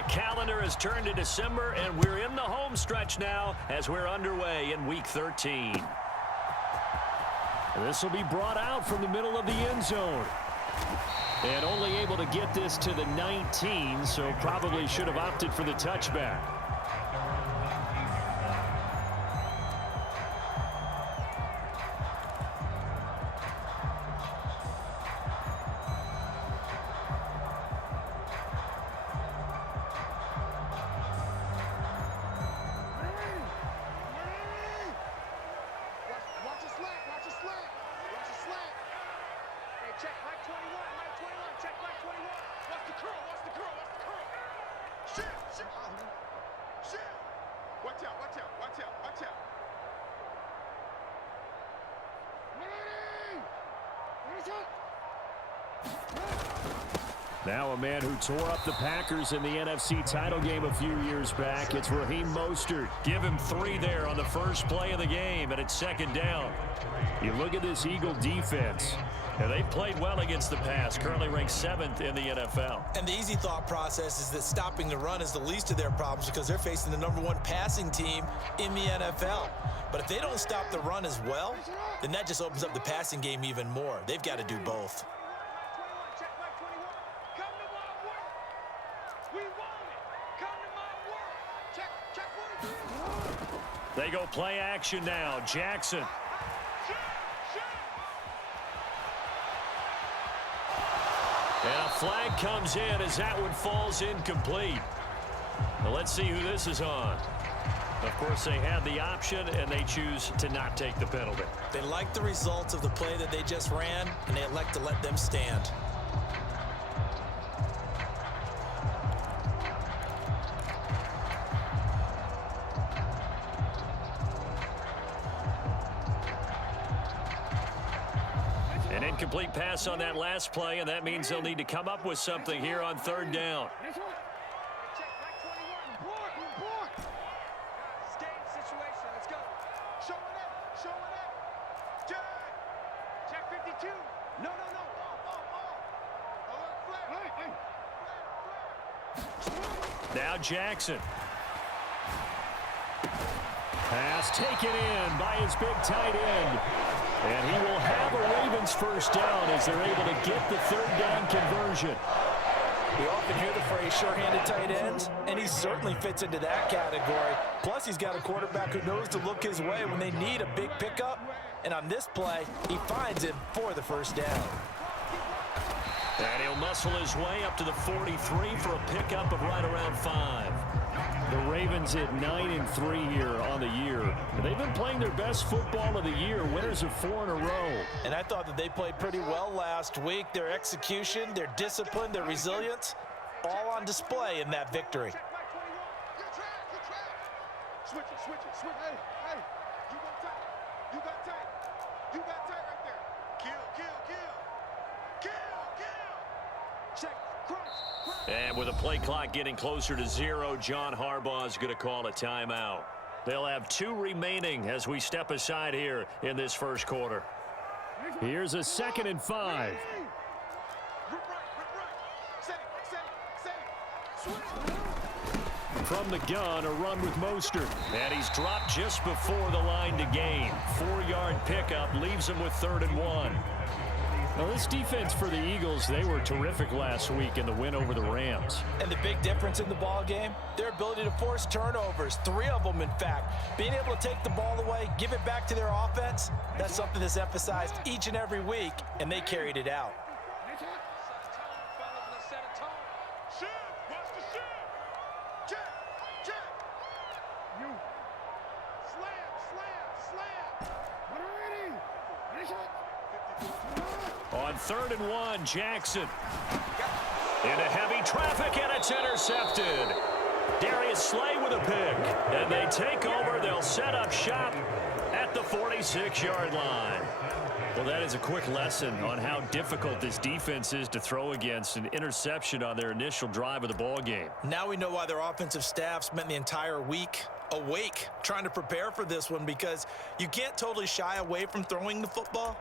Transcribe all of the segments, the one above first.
The calendar has turned to December, and we're in the home stretch now as we're underway in Week 13. This will be brought out from the middle of the end zone. And only able to get this to the 19, so probably should have opted for the touchback. Now a man who tore up the Packers in the NFC title game a few years back. It's Raheem Mostert. Give him 3 there on the first play of the game, and it's second down. You look at this Eagle defense. And they played well against the pass, currently ranked 7th in the NFL. And the easy thought process is that stopping the run is the least of their problems because they're facing the #1 passing team in the NFL. But if they don't stop the run as well, then that just opens up the passing game even more. They've got to do both. They go play action now. Jackson. And a flag comes in as that one falls incomplete. Now let's see who this is on. Of course, they had the option, and they choose to not take the penalty. They like the results of the play that they just ran, and they elect to let them stand. An incomplete pass on that last play, and that means they'll need to come up with something here on 3rd down. Now Jackson. Pass taken in by his big tight end. And he will have a Ravens first down as they're able to get the 3rd down conversion. We often hear the phrase sure-handed tight ends, and he certainly fits into that category. Plus, he's got a quarterback who knows to look his way when they need a big pickup. And on this play, he finds him for the first down. And he'll muscle his way up to the 43 for a pickup of right around 5. The Ravens at 9-3 here on the year. And they've been playing their best football of the year, winners of 4 in a row. And I thought that they played pretty well last week. Their execution, their discipline, their resilience, all on display in that victory. Switch it, switch it, switch it. Hey, you got tight. You got tight. You got tight right there. Kill. Check, crunch. And with a play clock getting closer to 0, John Harbaugh is going to call a timeout. They'll have 2 remaining as we step aside here in this first quarter. Here's a 2nd and 5. From the gun, a run with Mostert. And he's dropped just before the line to gain. 4-yard pickup leaves him with 3rd and 1. Now, this defense for the Eagles, they were terrific last week in the win over the Rams. And the big difference in the ball game, their ability to force turnovers, 3 of them, in fact. Being able to take the ball away, give it back to their offense, that's something that's emphasized each and every week, and they carried it out. On 3rd and 1, Jackson. Into heavy traffic, and it's intercepted. Darius Slay with a pick. And they take over. They'll set up shop at the 46-yard line. Well, that is a quick lesson on how difficult this defense is to throw against. An interception on their initial drive of the ball game. Now we know why their offensive staff spent the entire week awake trying to prepare for this one, because you can't totally shy away from throwing the football,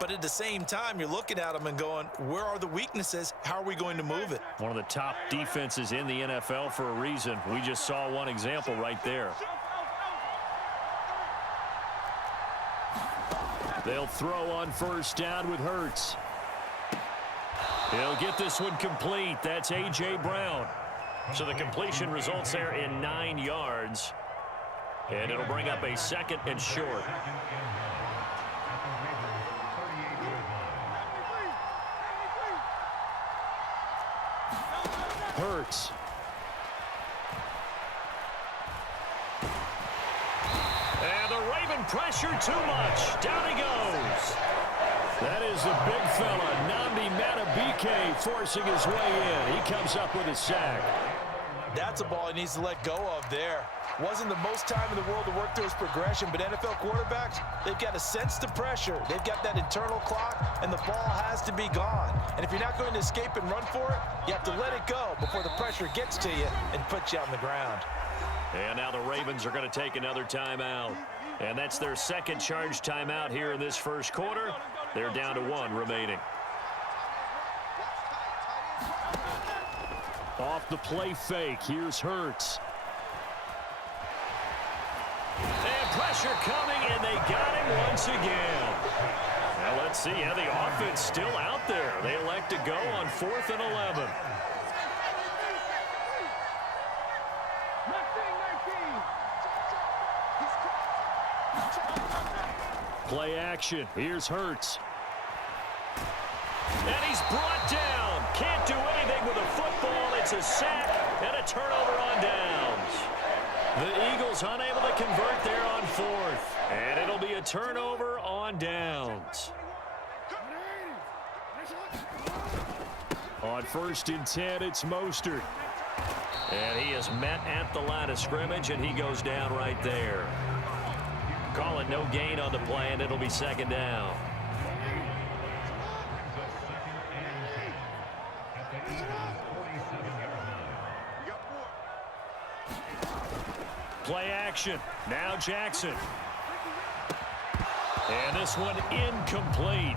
But at the same time, you're looking at them and going, where are the weaknesses? How are we going to move it? One of the top defenses in the NFL for a reason. We just saw one example right there. They'll throw on first down with Hurts. He'll get this one complete. That's A.J. Brown. So the completion results there in 9 yards. And it'll bring up a second and short. Hurts. And the Raven pressure too much. Down he goes. That is the big fella, Nnamdi Madubuike, forcing his way in. He comes up with a sack. That's a ball he needs to let go of there. Wasn't the most time in the world to work through his progression, but NFL quarterbacks, they've got to sense the pressure. They've got that internal clock, and the ball has to be gone. And if you're not going to escape and run for it, you have to let it go before the pressure gets to you and puts you on the ground. And now the Ravens are going to take another timeout. And that's their second charge timeout here in this first quarter. They're down to 1 remaining. Off the play fake, here's Hurts. And pressure coming, and they got him once again. Now let's see how the offense still out there. They elect to go on 4th and 11. Play action. Here's Hurts. And he's brought down. Can't do anything with a football. It's a sack and a turnover on downs. The Eagles unable to convert there on 4th. And it'll be a turnover on downs. On 1st and 10, it's Mostert. And he is met at the line of scrimmage, and he goes down right there. Call it no gain on the play, and it'll be 2nd down. Play action. Now Jackson. And this one incomplete.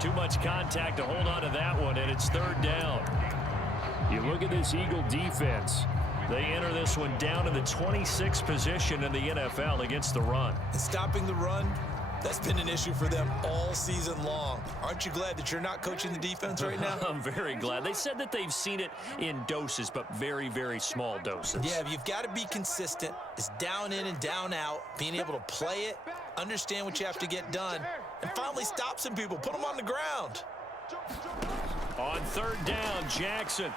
Too much contact to hold on to that one, and it's 3rd down. You look at this Eagle defense. They enter this one down in the 26th position in the NFL against the run. And stopping the run, that's been an issue for them all season long. Aren't you glad that you're not coaching the defense right now? I'm very glad. They said that they've seen it in doses, but very, very small doses. Yeah, you've got to be consistent. It's down in and down out, being able to play it, understand what you have to get done, and finally stop some people, put them on the ground. On 3rd down, Jackson.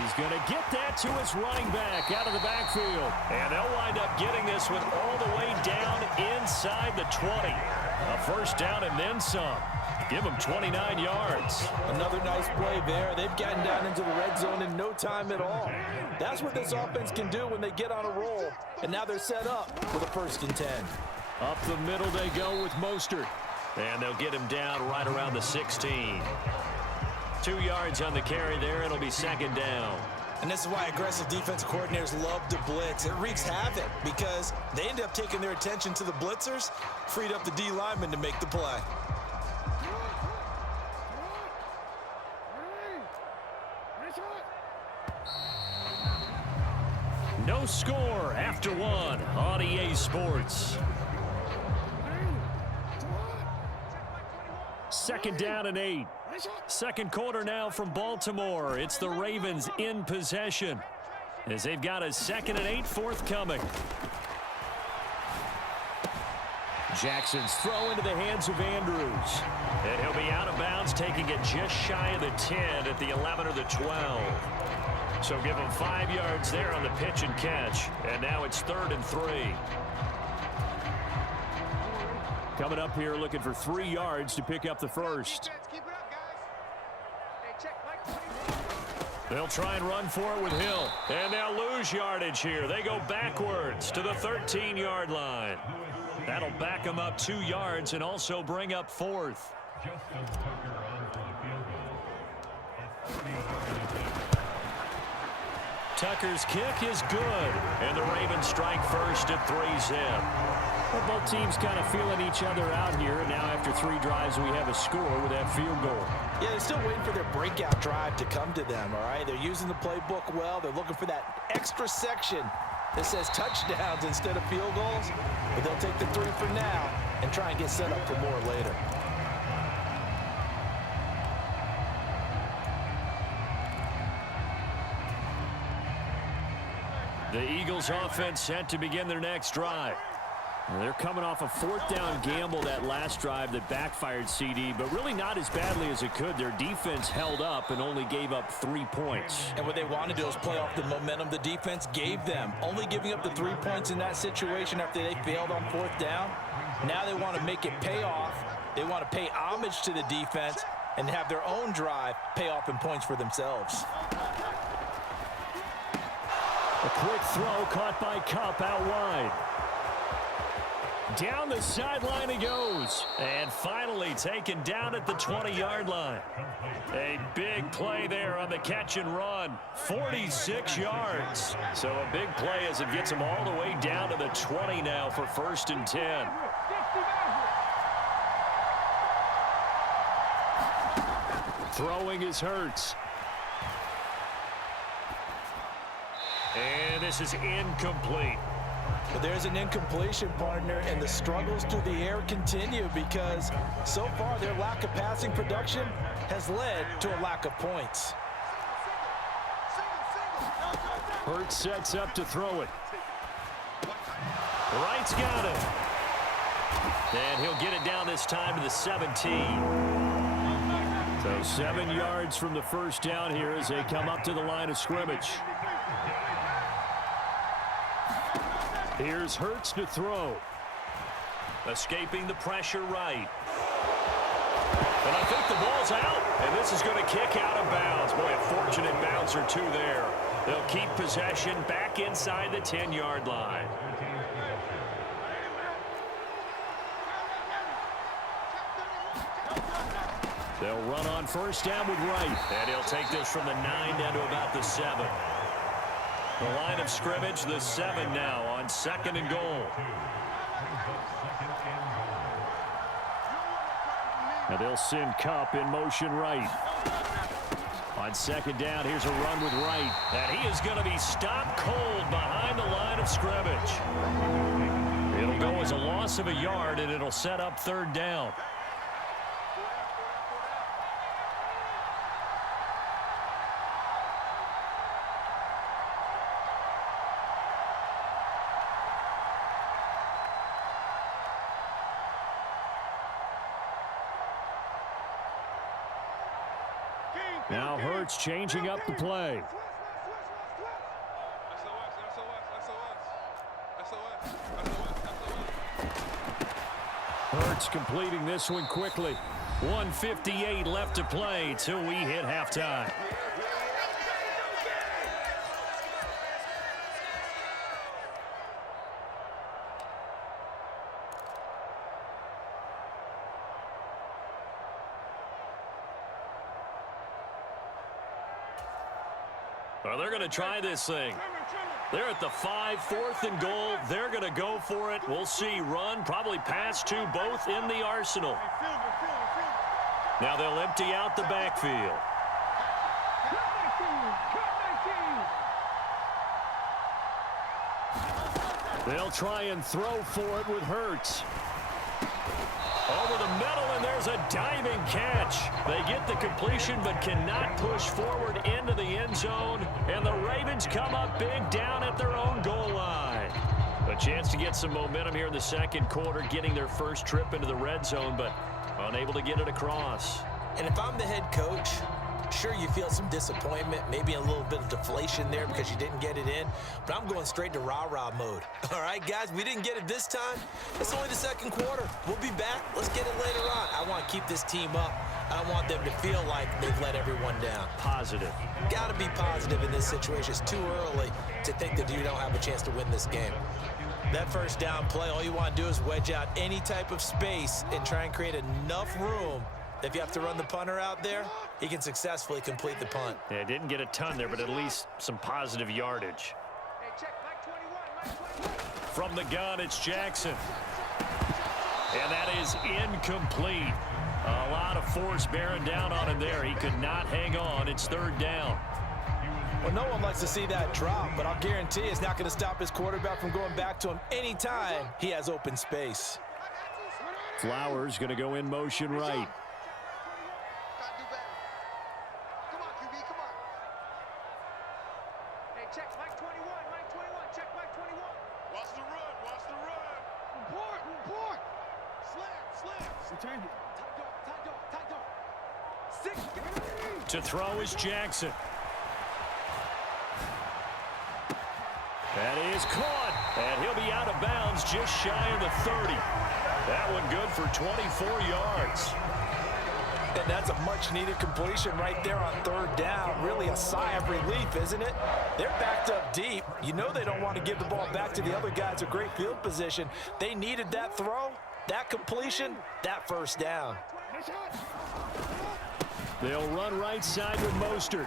He's going to get that to his running back out of the backfield. And they'll wind up getting this one all the way down inside the 20. A 1st down and then some. Give them 29 yards. Another nice play there. They've gotten down into the red zone in no time at all. That's what this offense can do when they get on a roll. And now they're set up with a 1st and 10. Up the middle they go with Mostert. And they'll get him down right around the 16. 2 yards on the carry there. It'll be 2nd down. And this is why aggressive defensive coordinators love to blitz. It wreaks havoc because they end up taking their attention to the blitzers, freed up the D lineman to make the play. No score after 1 on EA Sports. 2nd down and 8. Second quarter now from Baltimore. It's the Ravens in possession as they've got a 2nd and 8 forthcoming. Jackson's throw into the hands of Andrews. And he'll be out of bounds, taking it just shy of the 10 at the 11 or the 12. So give him 5 yards there on the pitch and catch. And now it's 3rd and 3. Coming up here looking for 3 yards to pick up the first. They'll try and run for it with Hill. And they'll lose yardage here. They go backwards to the 13-yard line. That'll back them up 2 yards and also bring up 4th. Tucker's kick is good. And the Ravens strike first at 3-zip. Both teams kind of feeling each other out here. Now 3 drives, we have a score with that field goal. Yeah, they're still waiting for their breakout drive to come to them, all right? They're using the playbook well. They're looking for that extra section that says touchdowns instead of field goals. But they'll take the 3 for now and try and get set up for more later. The Eagles offense set to begin their next drive. They're coming off a 4th down gamble that last drive that backfired, CD, but really not as badly as it could. Their defense held up and only gave up 3 points. And what they want to do is play off the momentum the defense gave them. Only giving up the 3 points in that situation after they failed on 4th down. Now they want to make it pay off. They want to pay homage to the defense and have their own drive pay off in points for themselves. A quick throw caught by Kupp out wide. Down the sideline he goes. And finally taken down at the 20-yard line. A big play there on the catch and run. 46 yards. So a big play as it gets him all the way down to the 20 now for 1st and 10. Throwing is Hurts. And this is incomplete. But there's an incompletion, partner, and the struggles through the air continue because so far their lack of passing production has led to a lack of points. Hurts sets up to throw it. Wright's got it. And he'll get it down this time to the 17. So 7 yards from the 1st down here as they come up to the line of scrimmage. Here's Hurts to throw. Escaping the pressure right. And I think the ball's out. And this is going to kick out of bounds. Boy, a fortunate bounce or 2 there. They'll keep possession back inside the 10-yard line. They'll run on 1st down with Wright. And he'll take this from the 9 down to about the 7. The line of scrimmage, the 7 now on 2nd and goal. Now they'll send Kupp in motion right. On 2nd down, here's a run with Wright. And he is going to be stopped cold behind the line of scrimmage. It'll go as a loss of a yard, and it'll set up 3rd down. Now Hurts changing up the play. Hurts completing this one quickly. 1:58 left to play till we hit halftime. Well, they're going to try this thing. They're at the 5, 4th and goal. They're going to go for it. We'll see. Run, probably pass 2, both in the arsenal. Now they'll empty out the backfield. They'll try and throw for it with Hurts. Over the middle, and there's a diving catch. They get the completion but cannot push forward into the end zone. And the Ravens come up big down at their own goal line. A chance to get some momentum here in the 2nd quarter, getting their first trip into the red zone, but unable to get it across. And if I'm the head coach, sure, you feel some disappointment, maybe a little bit of deflation there because you didn't get it in, but I'm going straight to rah-rah mode. All right, guys, we didn't get it this time. It's only the 2nd quarter. We'll be back. Let's get it later on. I want to keep this team up. I don't want them to feel like they've let everyone down. Positive. Got to be positive in this situation. It's too early to think that you don't have a chance to win this game. That 1st down play, all you want to do is wedge out any type of space and try and create enough room. If you have to run the punter out there, he can successfully complete the punt. Yeah, didn't get a ton there, but at least some positive yardage. From the gun, it's Jackson. And that is incomplete. A lot of force bearing down on him there. He could not hang on. It's third down. Well, no one likes to see that drop, but I'll guarantee it's not going to stop his quarterback from going back to him anytime he has open space. Flowers going to go in motion right. Check Mike 21, Mike 21, check Mike 21. Watch the run, watch the run. Report. Slam. Return it. Tight dog. 6. To throw is Jackson. That is caught, and he'll be out of bounds just shy of the 30. That one good for 24 yards. And that's a much-needed completion right there on third down. Really a sigh of relief, isn't it? They're backed up deep. You know they don't want to give the ball back to the other guys in great field position. They needed that throw, that completion, that first down. They'll run right side with Mostert.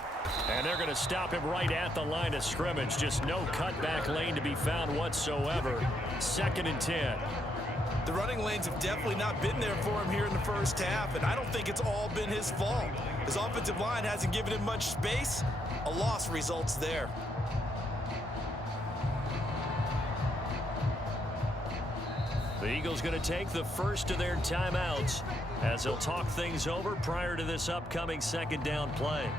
And they're going to stop him right at the line of scrimmage. Just no cutback lane to be found whatsoever. 2nd and 10. The running lanes have definitely not been there for him here in the first half, and I don't think it's all been his fault. His offensive line hasn't given him much space. A loss results there. The Eagles going to take the first of their timeouts as they'll talk things over prior to this upcoming second down play.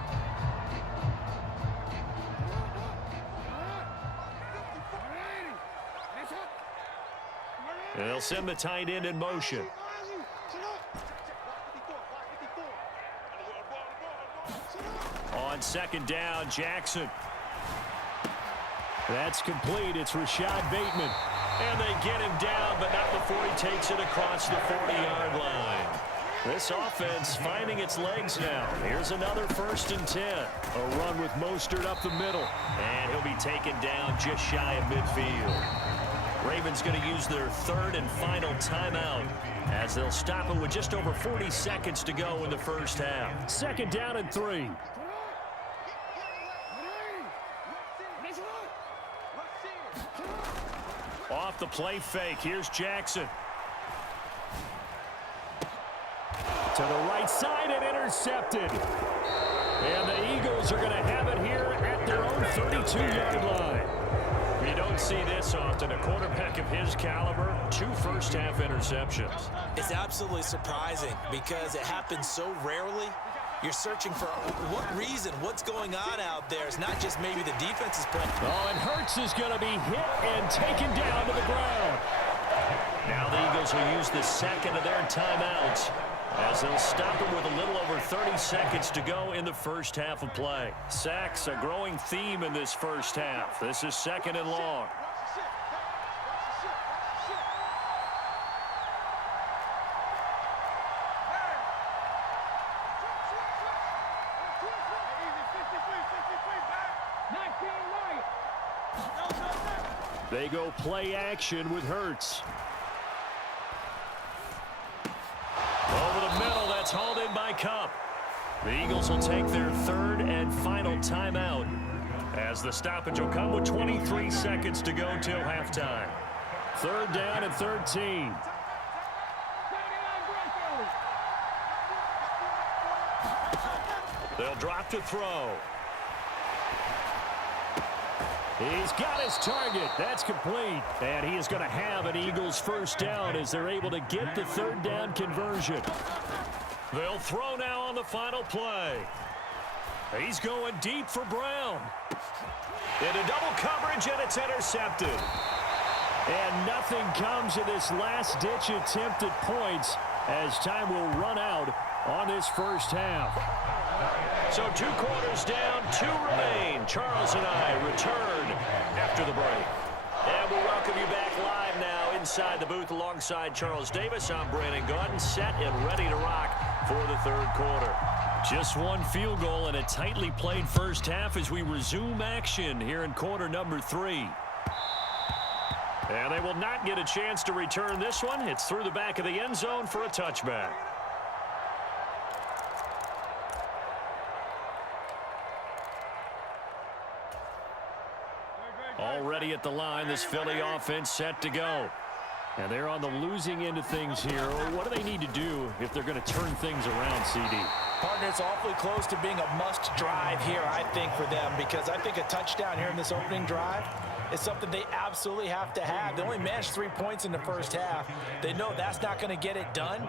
They'll send the tight end in motion. On second down, Jackson. That's complete. It's Rashad Bateman. And they get him down, but not before he takes it across the 40-yard line. This offense finding its legs now. Here's another 1st and 10. A run with Mostert up the middle. And he'll be taken down just shy of midfield. Ravens going to use their 3rd and final timeout as they'll stop it with just over 40 seconds to go in the first half. 2nd down and 3. Off the play fake. Here's Jackson. To the right side and intercepted. And the Eagles are going to have it here at their own 32-yard line. You don't see this often. A quarterback of his caliber, 2 first-half interceptions. It's absolutely surprising because it happens so rarely. You're searching for what reason, what's going on out there. It's not just maybe the defense is playing. Oh, and Hurts is going to be hit and taken down to the ground. Now the Eagles will use the 2nd of their timeouts as they'll stop him with a little over 30 seconds to go in the first half of play. Sacks, a growing theme in this first half. This is 2nd and long. They go play action with Hurts. Over the middle, that's hauled in by Kupp. The Eagles will take their 3rd and final timeout as the stoppage will come with 23 seconds to go till halftime. 3rd down and 13. They'll drop to throw. He's got his target. That's complete. And he is going to have an Eagles first down as they're able to get the 3rd down conversion. They'll throw now on the final play. He's going deep for Brown. Into double coverage, and it's intercepted. And nothing comes of this last-ditch attempt at points as time will run out on this first half. So 2 quarters down, 2 remain. Charles and I return after the break. And we'll welcome you back live now inside the booth alongside Charles Davis. I'm Brandon Gaudin, set and ready to rock for the 3rd quarter. Just 1 field goal and a tightly played first half as we resume action here in quarter number 3. And they will not get a chance to return this one. It's through the back of the end zone for a touchback. Already at the line, this Philly offense set to go. And they're on the losing end of things here. What do they need to do if they're going to turn things around, CD? Partner, it's awfully close to being a must drive here, I think, for them, because I think a touchdown here in this opening drive is something they absolutely have to have. They only managed 3 points in the first half. They know that's not going to get it done.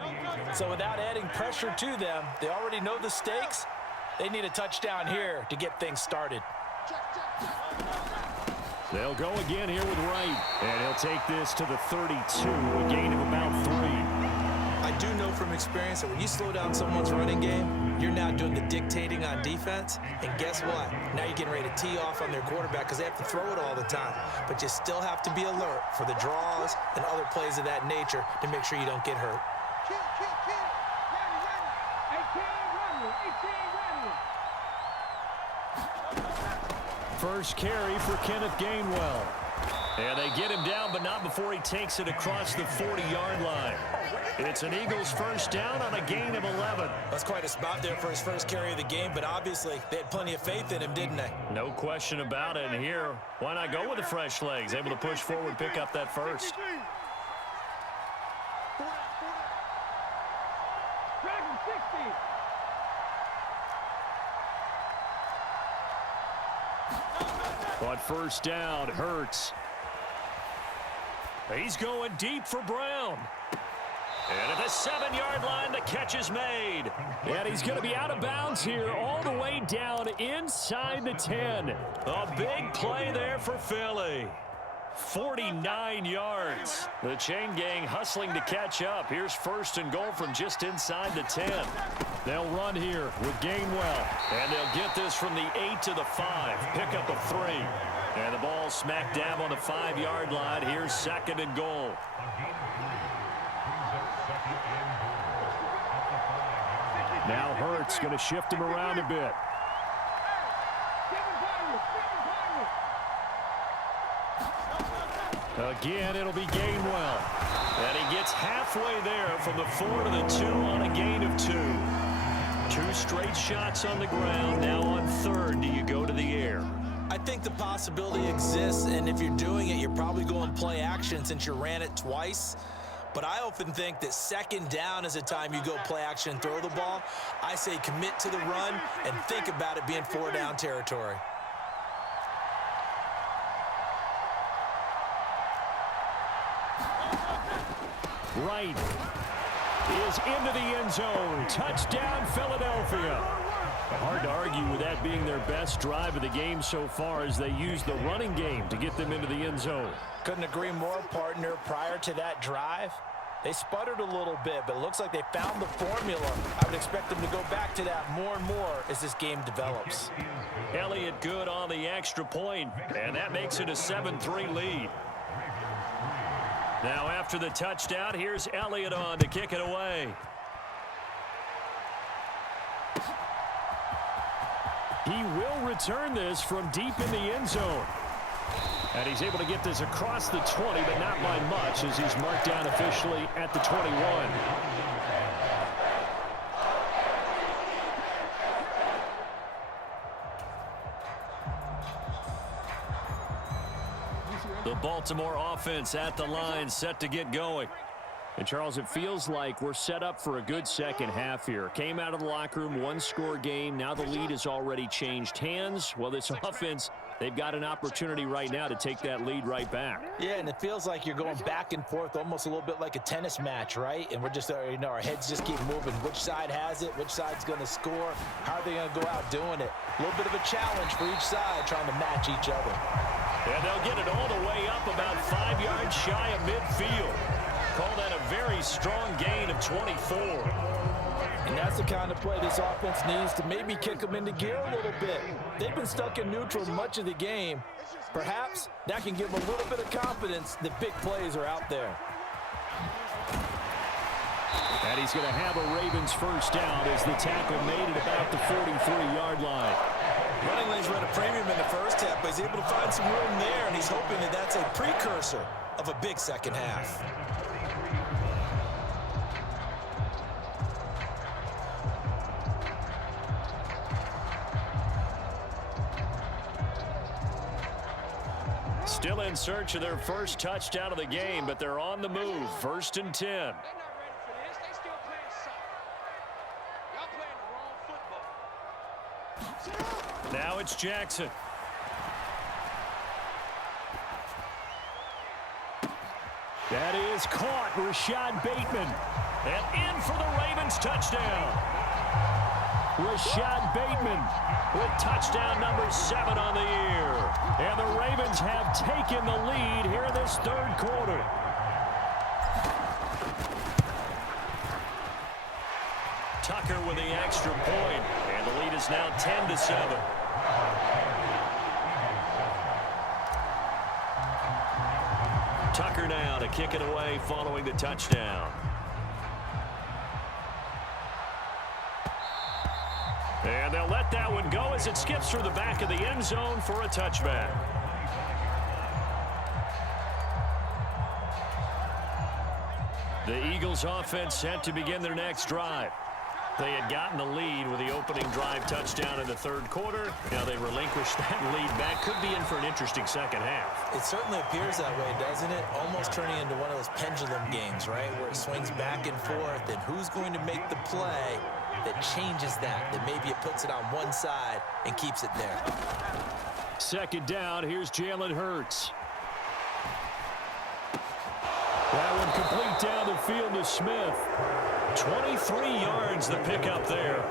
So without adding pressure to them, they already know the stakes. They need a touchdown here to get things started. They'll go again here with Wright. And he'll take this to the 32, a gain of about 3. I do know from experience that when you slow down someone's running game, you're now doing the dictating on defense. And guess what? Now you're getting ready to tee off on their quarterback because they have to throw it all the time. But you still have to be alert for the draws and other plays of that nature to make sure you don't get hurt. Kill. First carry for Kenneth Gainwell. And they get him down, but not before he takes it across the 40-yard line. It's an Eagles first down on a gain of 11. That's quite a spot there for his first carry of the game, but obviously they had plenty of faith in him, didn't they? No question about it. And here, why not go with the fresh legs? Able to push forward, pick up that first. Dragon 60. But first down, Hurts. He's going deep for Brown. And at the 7-yard line, the catch is made. And he's going to be out of bounds here all the way down inside the 10. A big play there for Philly. 49 yards. The chain gang hustling to catch up. Here's first and goal from just inside the 10. They'll run here with Gainwell. And they'll get this from the 8 to the 5. Pick up a 3. And the ball smack dab on the 5-yard line. Here's second and goal. Now Hurts going to shift him around a bit. Again, it'll be Gainwell. And he gets halfway there from the 4 to the 2 on a gain of 2. 2 straight shots on the ground. Now on third, do you go to the air? I think the possibility exists, and if you're doing it, you're probably going play action since you ran it twice. But I often think that second down is a time you go play action and throw the ball. I say commit to the run and think about it being 4-down territory. Wright is into the end zone. Touchdown, Philadelphia. Hard to argue with that being their best drive of the game so far as they use the running game to get them into the end zone. Couldn't agree more, partner. Prior to that drive, they sputtered a little bit, but it looks like they found the formula. I would expect them to go back to that more and more as this game develops. Elliott good on the extra point, and that makes it a 7-3 lead. Now after the touchdown, here's Elliott on to kick it away. He will return this from deep in the end zone. And he's able to get this across the 20, but not by much as he's marked down officially at the 21. The Baltimore offense at the line, set to get going. And, Charles, it feels like we're set up for a good second half here. Came out of the locker room, one-score game. Now the lead has already changed hands. Well, this offense, they've got an opportunity right now to take that lead right back. Yeah, and it feels like you're going back and forth almost a little bit like a tennis match, right? And we're just, our heads just keep moving. Which side has it? Which side's going to score? How are they going to go out doing it? A little bit of a challenge for each side trying to match each other. And they'll get it all the way up about 5 yards shy of midfield. Call that a very strong gain of 24. And that's the kind of play this offense needs to maybe kick them into gear a little bit. They've been stuck in neutral much of the game. Perhaps that can give them a little bit of confidence that big plays are out there. And he's going to have a Ravens first down as the tackle made it about the 43-yard line. Running lanes run a premium in the first half, but he's able to find some room there, and he's hoping that that's a precursor of a big second half. Still in search of their first touchdown of the game, but they're on the move. 1st and 10. They're not ready for this. They still playing soccer. Y'all playing the wrong football. Now it's Jackson. That is caught. Rashad Bateman. And in for the Ravens touchdown. Rashad Bateman with touchdown number 7 on the year. And the Ravens have taken the lead here in this 3rd quarter. Tucker with the extra point. And the lead is now 10-7. Tucker now to kick it away following the touchdown. And they'll let that one go as it skips through the back of the end zone for a touchback. The Eagles offense set to begin their next drive. They had gotten the lead with the opening drive touchdown in the 3rd quarter. Now they relinquish that lead back. Could be in for an interesting second half. It certainly appears that way, doesn't it? Almost turning into one of those pendulum games, right? Where it swings back and forth, and who's going to make the play that changes that maybe it puts it on one side and keeps it there. 2nd down, here's Jalen Hurts. That one complete down the field to Smith. 23 yards the pickup there.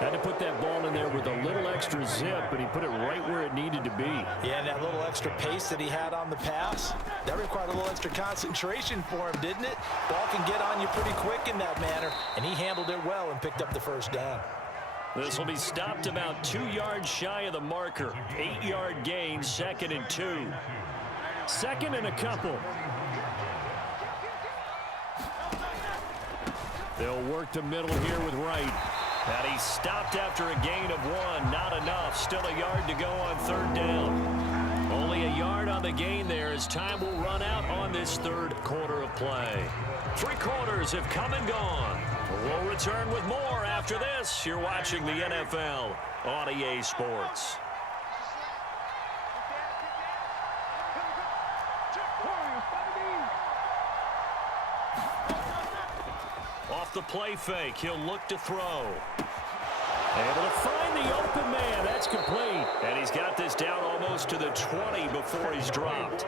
Had to put that ball in there with a little extra zip, but he put it right where it needed to be. Yeah, and that little extra pace that he had on the pass, that required a little extra concentration for him, didn't it? Ball can get on you pretty quick in that manner, and he handled it well and picked up the 1st down. This will be stopped about 2 yards shy of the marker. 8-yard gain, 2nd and 2. 2nd and a couple. They'll work the middle here with Wright. And he stopped after a gain of 1. Not enough. Still a yard to go on 3rd down. Only a yard on the gain there as time will run out on this 3rd quarter of play. 3 quarters have come and gone. We'll return with more after this. You're watching the NFL on EA Sports. Off the play fake, he'll look to throw. Able to find the open man. That's complete. And he's got this down almost to the 20 before he's dropped.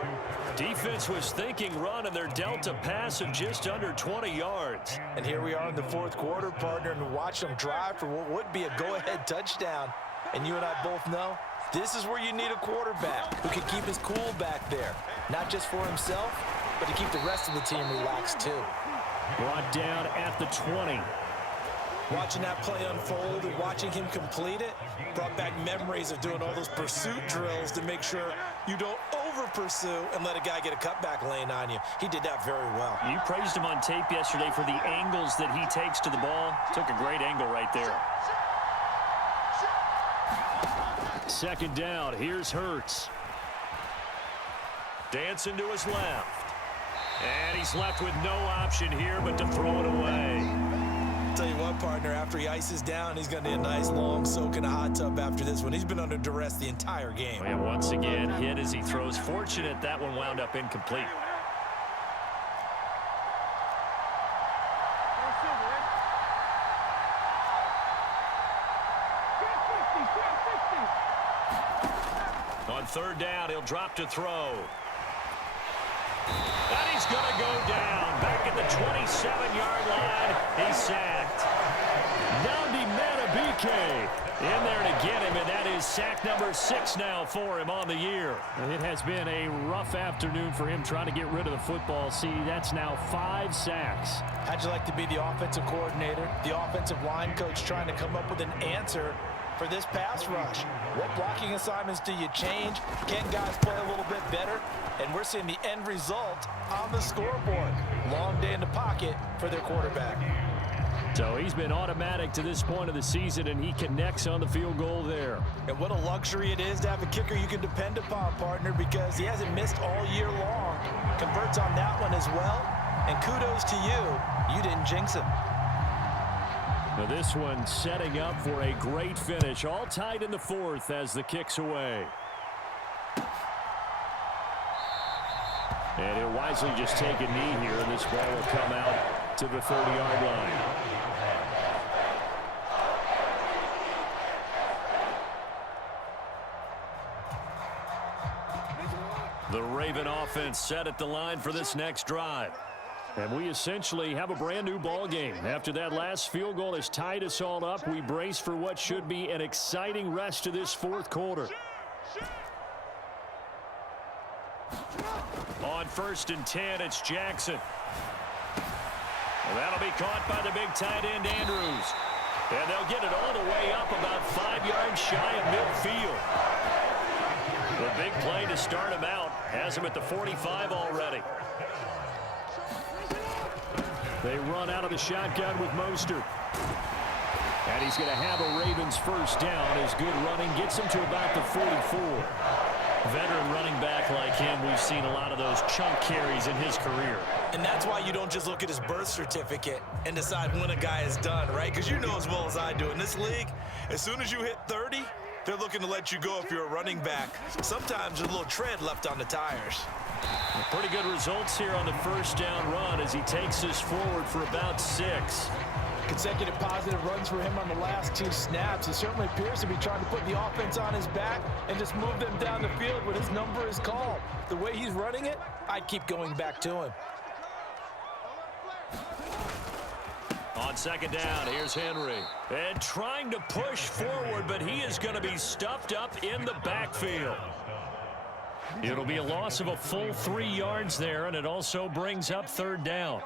Defense was thinking run, and they're dealt a pass of just under 20 yards. And here we are in the 4th quarter, partner, and watch them drive for what would be a go-ahead touchdown. And you and I both know this is where you need a quarterback who can keep his cool back there. Not just for himself, but to keep the rest of the team relaxed too. Brought down at the 20. Watching that play unfold and watching him complete it brought back memories of doing all those pursuit drills to make sure you don't over-pursue and let a guy get a cutback lane on you. He did that very well. You praised him on tape yesterday for the angles that he takes to the ball. Took a great angle right there. 2nd down. Here's Hurts. Dancing to his left. And he's left with no option here but to throw it away. Tell you what, partner, after he ices down, he's going to need a nice long soak in a hot tub after this one. He's been under duress the entire game. And once again, hit as he throws. Fortunate that one wound up incomplete. On 3rd down, he'll drop to throw. And he's going to go down. Back at the 27-yard line. He's sacked. Namdi Madubuike in there to get him, and that is sack number 6 now for him on the year. It has been a rough afternoon for him trying to get rid of the football. See, that's now 5 sacks. How'd you like to be the offensive coordinator, the offensive line coach trying to come up with an answer for this pass rush? What blocking assignments do you change? Can guys play a little bit better? And we're seeing the end result on the scoreboard. Long day in the pocket for their quarterback. So he's been automatic to this point of the season, and he connects on the field goal there. And what a luxury it is to have a kicker you can depend upon, partner, because he hasn't missed all year long. Converts on that one as well. And kudos to you. You didn't jinx him. Now this one setting up for a great finish. All tied in the 4th as the kick's away. And he'll wisely just take a knee here, and this ball will come out to the 30-yard line. The Raven offense set at the line for this next drive. And we essentially have a brand-new ball game. After that last field goal has tied us all up, we brace for what should be an exciting rest to this fourth quarter. On 1st and 10, it's Jackson. And that'll be caught by the big tight end, Andrews. And they'll get it all the way up about 5 yards shy of midfield. The big play to start him out has him at the 45 already. They run out of the shotgun with Mostert. And he's going to have a Ravens first down. His good running gets him to about the 44. Veteran running back like him, we've seen a lot of those chunk carries in his career. And that's why you don't just look at his birth certificate and decide when a guy is done, right? Because you know as well as I do, in this league, as soon as you hit 30, they're looking to let you go if you're a running back. Sometimes there's a little tread left on the tires. Pretty good results here on the first down run as he takes us forward for about 6. Consecutive positive runs for him on the last 2 snaps. He certainly appears to be trying to put the offense on his back and just move them down the field when his number is called. The way he's running it, I'd keep going back to him. On 2nd down, here's Henry. And trying to push forward, but he is going to be stuffed up in the backfield. It'll be a loss of a full 3 yards there, and it also brings up 3rd down.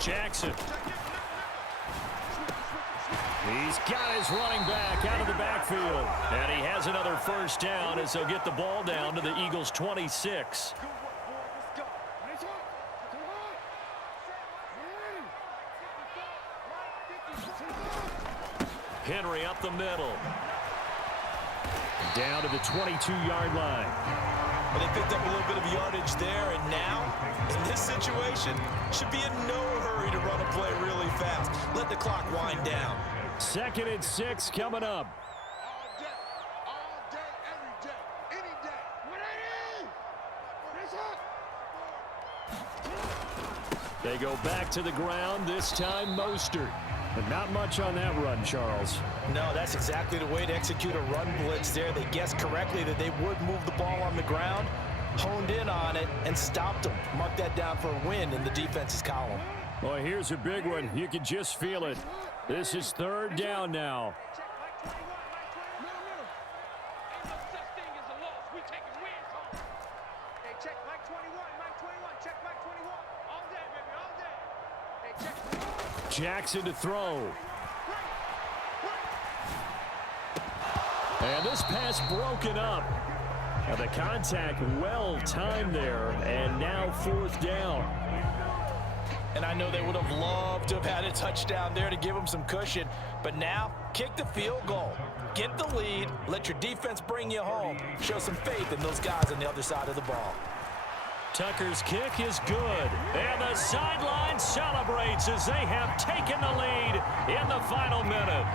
Jackson. He's got his running back out of the backfield. And he has another first down as they'll get the ball down to the Eagles' 26. Henry up the middle. Down to the 22-yard line. Well, they picked up a little bit of yardage there, and now, in this situation, should be in no hurry to run a play really fast. Let the clock wind down. 2nd and 6 coming up. All day, every day, any day. They go back to the ground, this time Mostert. But not much on that run, Charles. No, that's exactly the way to execute a run blitz there. They guessed correctly that they would move the ball on the ground, honed in on it, and stopped them. Mark that down for a win in the defense's column. Well, here's a big one. You can just feel it. This is 3rd down now. Jackson to throw. And this pass broken up. Now the contact well timed there, and now 4th down. And I know they would have loved to have had a touchdown there to give them some cushion. But now, kick the field goal. Get the lead. Let your defense bring you home. Show some faith in those guys on the other side of the ball. Tucker's kick is good. And the sideline celebrates as they have taken the lead in the final minute.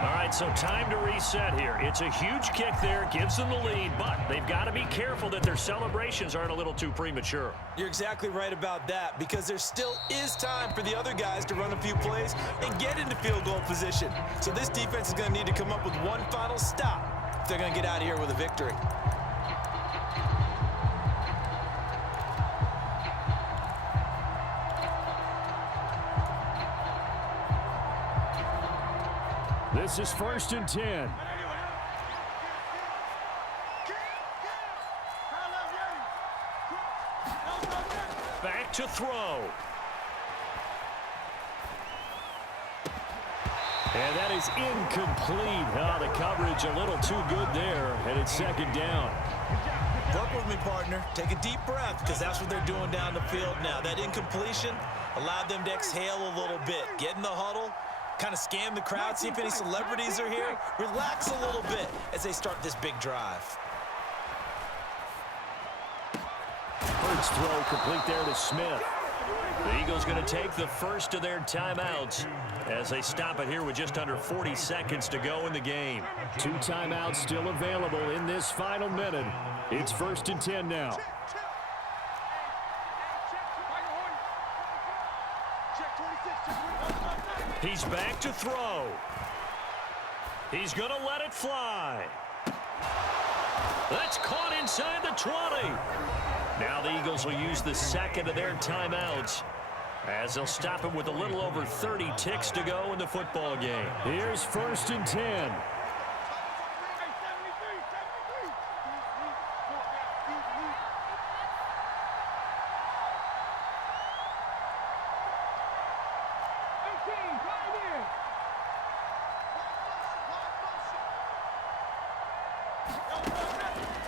All right, so time to reset here. It's a huge kick there, gives them the lead, but they've got to be careful that their celebrations aren't a little too premature. You're exactly right about that, because there still is time for the other guys to run a few plays and get into field goal position. So this defense is going to need to come up with one final stop if they're going to get out of here with a victory. This is 1st and 10. Back to throw. And that is incomplete. Oh, the coverage a little too good there, and it's 2nd down. Work with me, partner. Take a deep breath, because that's what they're doing down the field now. That incompletion allowed them to exhale a little bit. Get in the huddle, kind of scan the crowd, see if any celebrities are here. Relax a little bit as they start this big drive. Pitts throw complete there to Smith. The Eagles going to take the first of their timeouts as they stop it here with just under 40 seconds to go in the game. 2 timeouts still available in this final minute. It's 1st and 10 now. He's back to throw. He's going to let it fly. That's caught inside the 20. Now the Eagles will use the second of their timeouts as they'll stop him with a little over 30 ticks to go in the football game. Here's 1st and 10.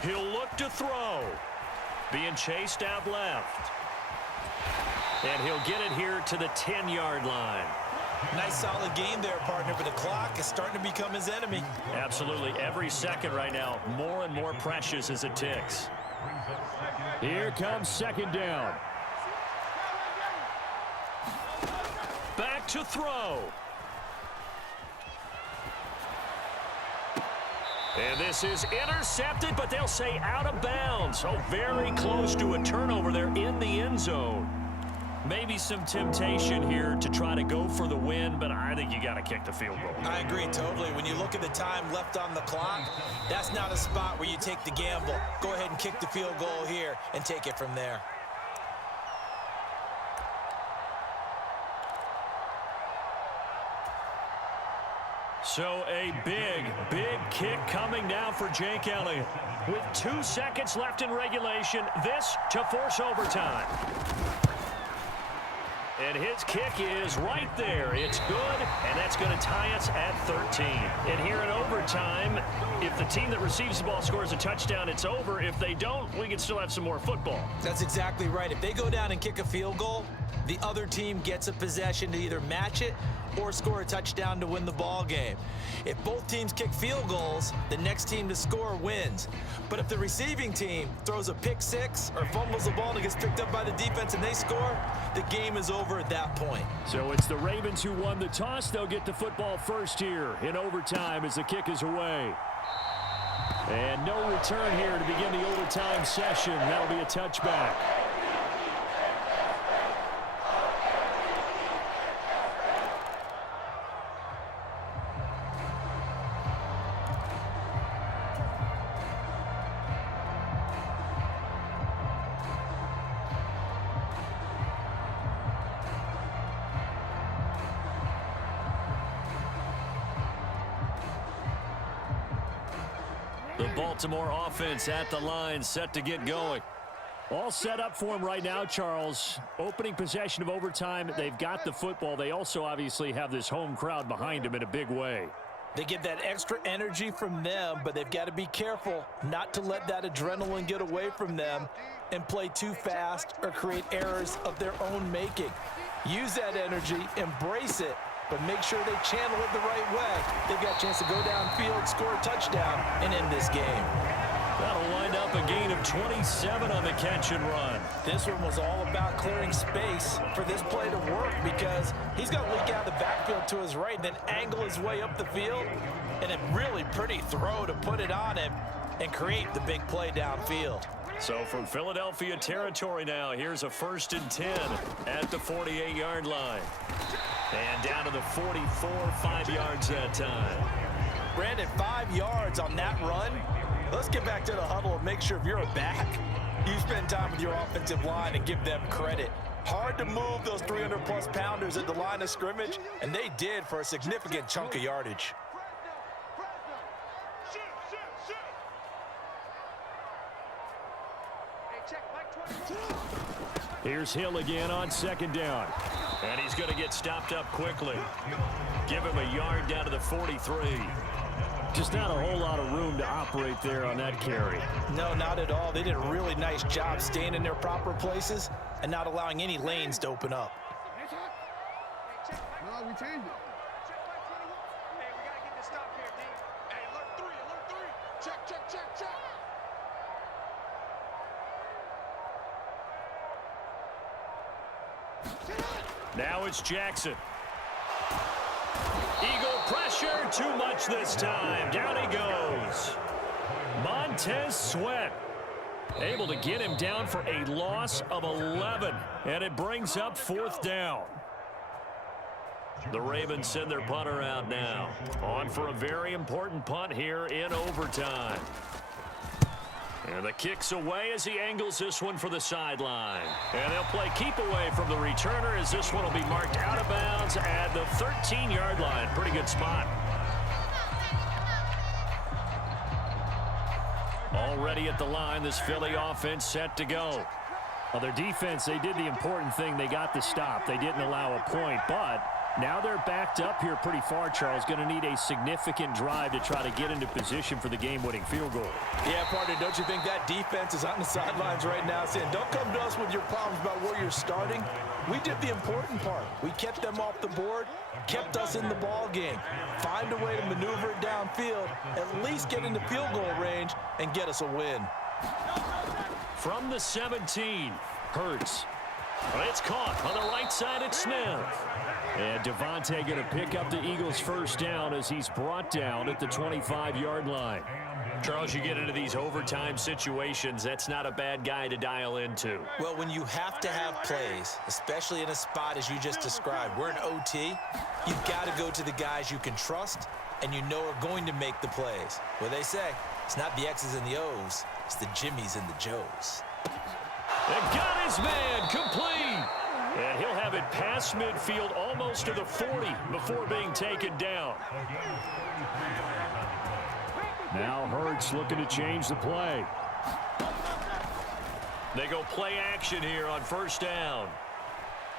He'll look to throw. Being chased out left. And he'll get it here to the 10-yard line. Nice solid game there, partner, but the clock is starting to become his enemy. Absolutely. Every second right now, more and more precious as it ticks. Here comes 2nd down. Back to throw. And this is intercepted, but they'll say out of bounds. Oh, very close to a turnover there in the end zone. Maybe some temptation here to try to go for the win, but I think you got to kick the field goal. I agree totally. When you look at the time left on the clock, that's not a spot where you take the gamble. Go ahead and kick the field goal here and take it from there. So a big, big kick coming now for Jake Elliott. With 2 seconds left in regulation, this to force overtime. And his kick is right there. It's good, and that's going to tie us at 13. And here in overtime, if the team that receives the ball scores a touchdown, it's over. If they don't, we can still have some more football. That's exactly right. If they go down and kick a field goal, the other team gets a possession to either match it or score a touchdown to win the ball game. If both teams kick field goals, the next team to score wins. But if the receiving team throws a pick six or fumbles the ball and it gets picked up by the defense and they score, the game is over at that point. So it's the Ravens who won the toss. They'll get the football first here in overtime as the kick is away. And no return here to begin the overtime session. That'll be a touchback. The Baltimore offense at the line, set to get going. All set up for him right now, Charles. Opening possession of overtime. They've got the football. They also obviously have this home crowd behind them in a big way. They get that extra energy from them, but they've got to be careful not to let that adrenaline get away from them and play too fast or create errors of their own making. Use that energy, embrace it, but make sure they channel it the right way. They've got a chance to go downfield, score a touchdown, and end this game. That'll wind up a gain of 27 on the catch and run. This one was all about clearing space for this play to work because he's going to leak out of the backfield to his right and then angle his way up the field. And a really pretty throw to put it on him and create the big play downfield. So from Philadelphia territory now, here's a 1st and 10 at the 48-yard line. And down to the 44, 5 yards that time. Brandon, 5 yards on that run. Let's get back to the huddle and make sure if you're a back, you spend time with your offensive line and give them credit. Hard to move those 300-plus pounders at the line of scrimmage, and they did for a significant chunk of yardage. Here's Hill again on 2nd down. And he's going to get stopped up quickly. Give him a yard down to the 43. Just not a whole lot of room to operate there on that carry. No, not at all. They did a really nice job staying in their proper places and not allowing any lanes to open up. No, we changed it. Hey, we got to get this stop here, D. Hey, alert 3, alert 3. Check, check, check, check. Now it's Jackson. Eagle pressure, too much this time. Down he goes. Montez Sweat able to get him down for a loss of 11. And it brings up 4th down. The Ravens send their punter out now. On for a very important punt here in overtime. And the kick's away as he angles this one for the sideline. And they'll play keep away from the returner as this one will be marked out of bounds at the 13-yard line. Pretty good spot. Already at the line, this Philly offense set to go. Well, their defense, they did the important thing. They got the stop. They didn't allow a point, but now they're backed up here pretty far, Charles. Going to need a significant drive to try to get into position for the game-winning field goal. Yeah, partner, don't you think that defense is on the sidelines right now saying, don't come to us with your problems about where you're starting. We did the important part. We kept them off the board, kept us in the ball game. Find a way to maneuver it downfield, at least get into field goal range, and get us a win. From the 17, Hurts. It's caught on the right side at Smith. And Devontae going to pick up the Eagles' first down as he's brought down at the 25-yard line. Charles, you get into these overtime situations, that's not a bad guy to dial into. Well, when you have to have plays, especially in a spot as you just described, we're in OT, you've got to go to the guys you can trust and you know are going to make the plays. Well, they say it's not the X's and the O's, it's the Jimmies and the Joes. And got his man complete. And he'll have it past midfield almost to the 40 before being taken down. Now Hurts looking to change the play. They go play action here on 1st down.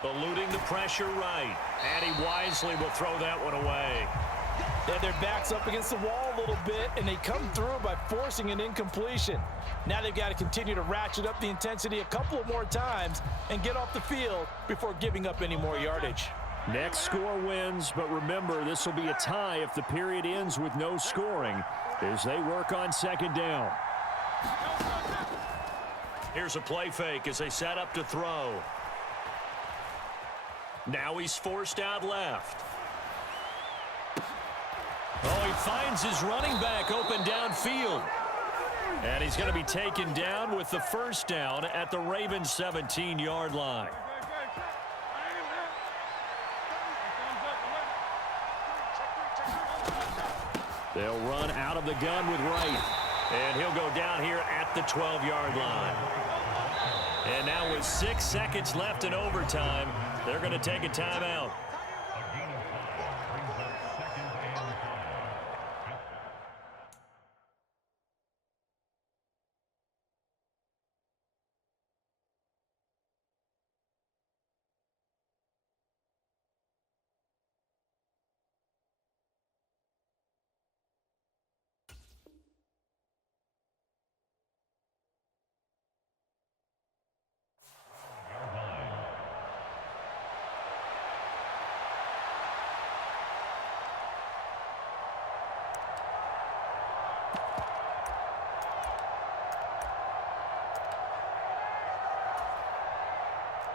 Eluding the pressure right. And he wisely will throw that one away. They had their backs up against the wall a little bit, and they come through by forcing an incompletion. Now they've got to continue to ratchet up the intensity a couple of more times and get off the field before giving up any more yardage. Next score wins, but remember, this will be a tie if the period ends with no scoring as they work on 2nd down. Here's a play fake as they set up to throw. Now he's forced out left. Oh, he finds his running back open downfield. And he's going to be taken down with the 1st down at the Ravens' 17-yard line. They'll run out of the gun with Wright. And he'll go down here at the 12-yard line. And now with 6 seconds left in overtime, they're going to take a timeout.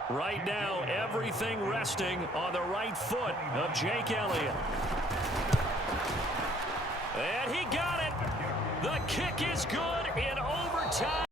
Right now, everything resting on the right foot of Jake Elliott. And he got it. The kick is good in overtime.